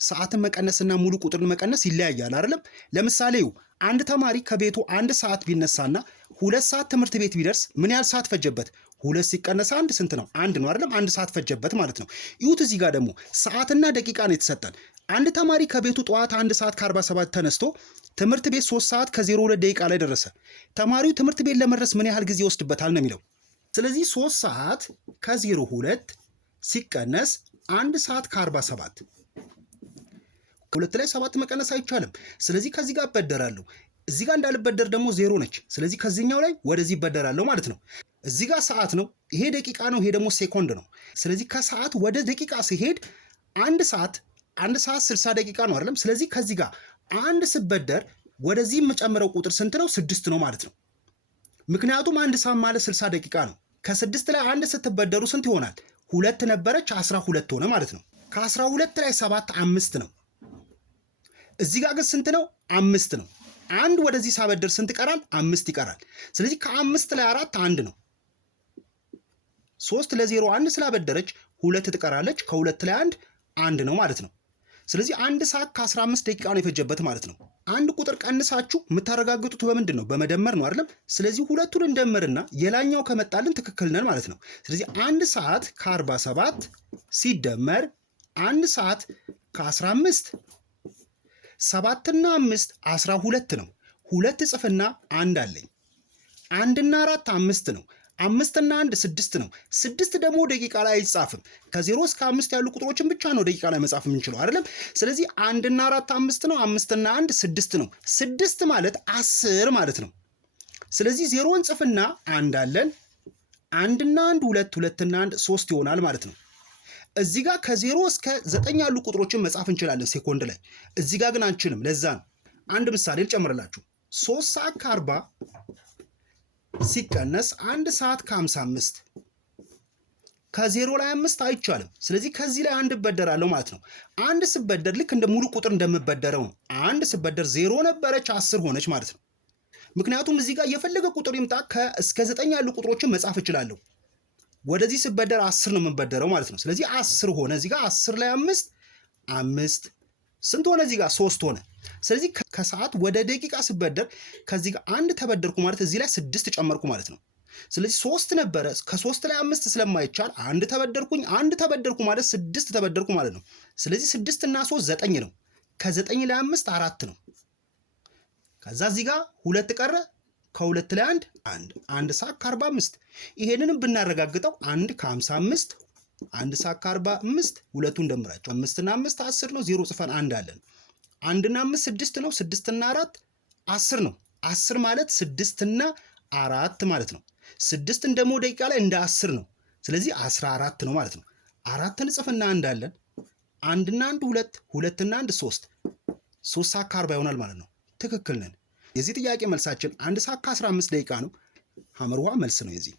ሰዓትን መቀነስና ሙሉ ቁጥርን መቀነስ ይለያያል አይደለም? ለምሳሌ አንድ ተማሪ ከቤቱ 1 ሰዓት ቢነሳና 2 ሰዓት ትምህርት ቤት ቢደርስ ምን ያህል ሰዓት ፈጀበት? 2 ሲቀነስ 1 ስንት ነው? 1 ነው አይደለም? 1 ሰዓት ፈጀበት ማለት ነው። ይሁት እዚህ ጋር ደግሞ ሰዓትና ደቂቃ ነው የተሰጠን። አንድ ተማሪ ከቤቱ ጠዋት 1 ሰዓት ከ47 ተነስቶ ትምህርት ቤት 3 ሰዓት ከ02 ደቂቃ ላይ ደረሰ። ተማሪው ትምህርት ቤት ለመድረስ ምን ያህል ጊዜ ይወስድበታል ነው የሚለው። ስለዚህ 3 ሰዓት ከ02 ሲቀነስ 1 ሰዓት ከ47 ከሁለት ላይ 7 መቀነስ አይቻልም። ስለዚህ ከዚህ ጋር እበደራለሁ። እዚህ ጋር እንዳልበደር ደግሞ 0 ነች። ስለዚህ ከዚህኛው ላይ ወደዚህ እበደራለሁ ማለት ነው። እዚህ ጋር ሰዓት ነው፣ ይሄ ደቂቃ ነው፣ ይሄ ደግሞ ሴኮንድ ነው። ስለዚህ ከሰዓት ወደ ደቂቃ ሲሄድ 1 ሰዓት 60 ደቂቃ ነው አይደለም? ስለዚህ ከዚህ ጋር 1 ስበደር ወደዚህ የምጨምረው ቁጥር ስንት ነው? 6 ነው ማለት ነው። ምክንያቱም 1 ሰዓት ማለት 60 ደቂቃ ነው። ከ6 ላይ 1 ስትበደሩ ስንት ይሆናል? 2 ነበረች 12 ሆነ ማለት ነው። ከ12 ላይ 7 5 ነው። እዚህ ጋር ግን ስንት ነው? 5 ነው። 1 ወደዚህ ሳበደር ስንት ይቀራል? 5 ይቀራል። ስለዚህ ከ5 ላይ 4 1 ነው። 3 ለ0 1 ስላበደረች 2 ትቀራለች። ከ2 ላይ 1 ነው ማለት ነው። ስለዚህ 1 ሰዓት ከ15 ደቂቃ ነው የፈጀበት ማለት ነው። አንድ ቁጥር ቀንሳችሁ የምታረጋግጡት በምንድን ነው? በመደመር ነው አይደለም? ስለዚህ ሁለቱን እንደምርና የላኛው ከመጣልን ትክክል ነን ማለት ነው። ስለዚህ 1 ሰዓት ከ47 ሲደመር 1 ሰዓት ከ15 7 እና 5 12 ነው። 2 እጽፍና 1 አለኝ። 1 እና 4 5 ነው። 5 እና 1 6 ነው። 6 ደግሞ ደቂቃ ላይ አይጻፍም። ከ0 እስከ 5 ያሉ ቁጥሮችን ብቻ ነው ደቂቃ ላይ መጻፍ የምንችለው አይደለም? ስለዚህ 1 እና 4 5 ነው። 5 እና 1 6 ነው። 6 ማለት 10 ማለት ነው። ስለዚህ 0 እንጽፍና 1 አለን። 1 እና 1 2 2 እና 1 3 ይሆናል ማለት ነው። እዚህ ጋር ከ0 እስከ 9 ያሉ ቁጥሮችን መጻፍ እንችላለን ሴኮንድ ላይ። እዚህ ጋር ግን አንችልም። ለዛ ነው አንድ ምሳሌ ልጨምርላችሁ። 3 ሰዓት ከ40 ሲቀነስ 1 ሰዓት ከ55 ከ0 ላይ 5 አይቻልም። ስለዚህ ከዚህ ላይ 1 እበደራለሁ ማለት ነው። 1 ስበደር ልክ እንደ ሙሉ ቁጥር እንደምበደረው ነው። 1 ስበደር 0 ነበረች 10 ሆነች ማለት ነው። ምክንያቱም እዚህ ጋር የፈለገ ቁጥር ይምጣ እስከ 9 ያሉ ቁጥሮችን መጻፍ እችላለሁ። ወደዚህ ስበደር 10 ነው የምበደረው ማለት ነው። ስለዚህ 10 ሆነ። እዚህ ጋር 10 ላይ 5 ስንት ሆነ? እዚህ ጋር 3 ሆነ። ስለዚህ ከሰዓት ወደ ደቂቃ ስበደር ከዚህ ጋር 1 ተበደርኩ ማለት እዚህ ላይ 6 ጨመርኩ ማለት ነው። ስለዚህ 3 ነበረ። ከ3 ላይ 5 ስለማይቻል 1 ተበደርኩ ማለት 6 ተበደርኩ ማለት ነው። ስለዚህ 6 እና 3 9 ነው። ከ9 ላይ 5 4 ነው። ከዛ እዚህ ጋር 2 ቀረ። ከ2 ላይ 1 ሰዓት ከ45 ይሄንንም ብናረጋግጠው 1 ከ55 1 ሰዓት ከ45 ሁለቱን እንደምራቸው 5 እና 5 10 ነው። 0 ጽፈን 1 አለን። 1 እና 5 6 ነው። 6 እና 4 10 ነው። 10 ማለት 6 እና 4 ማለት ነው። 6 ደግሞ ደቂቃ ላይ እንደ 10 ነው። ስለዚህ 14 ነው ማለት ነው። 4ን ጽፍና 1 አለን። 1 እና 1 2 2 እና 1 3 ሰዓት ከ40 ይሆናል ማለት ነው። ትክክል ነን። የዚህ ጥያቄ መልሳችን 1 ሰዓት ከ15 ደቂቃ ነው። ሐመር ውሃ መልስ ነው የዚህ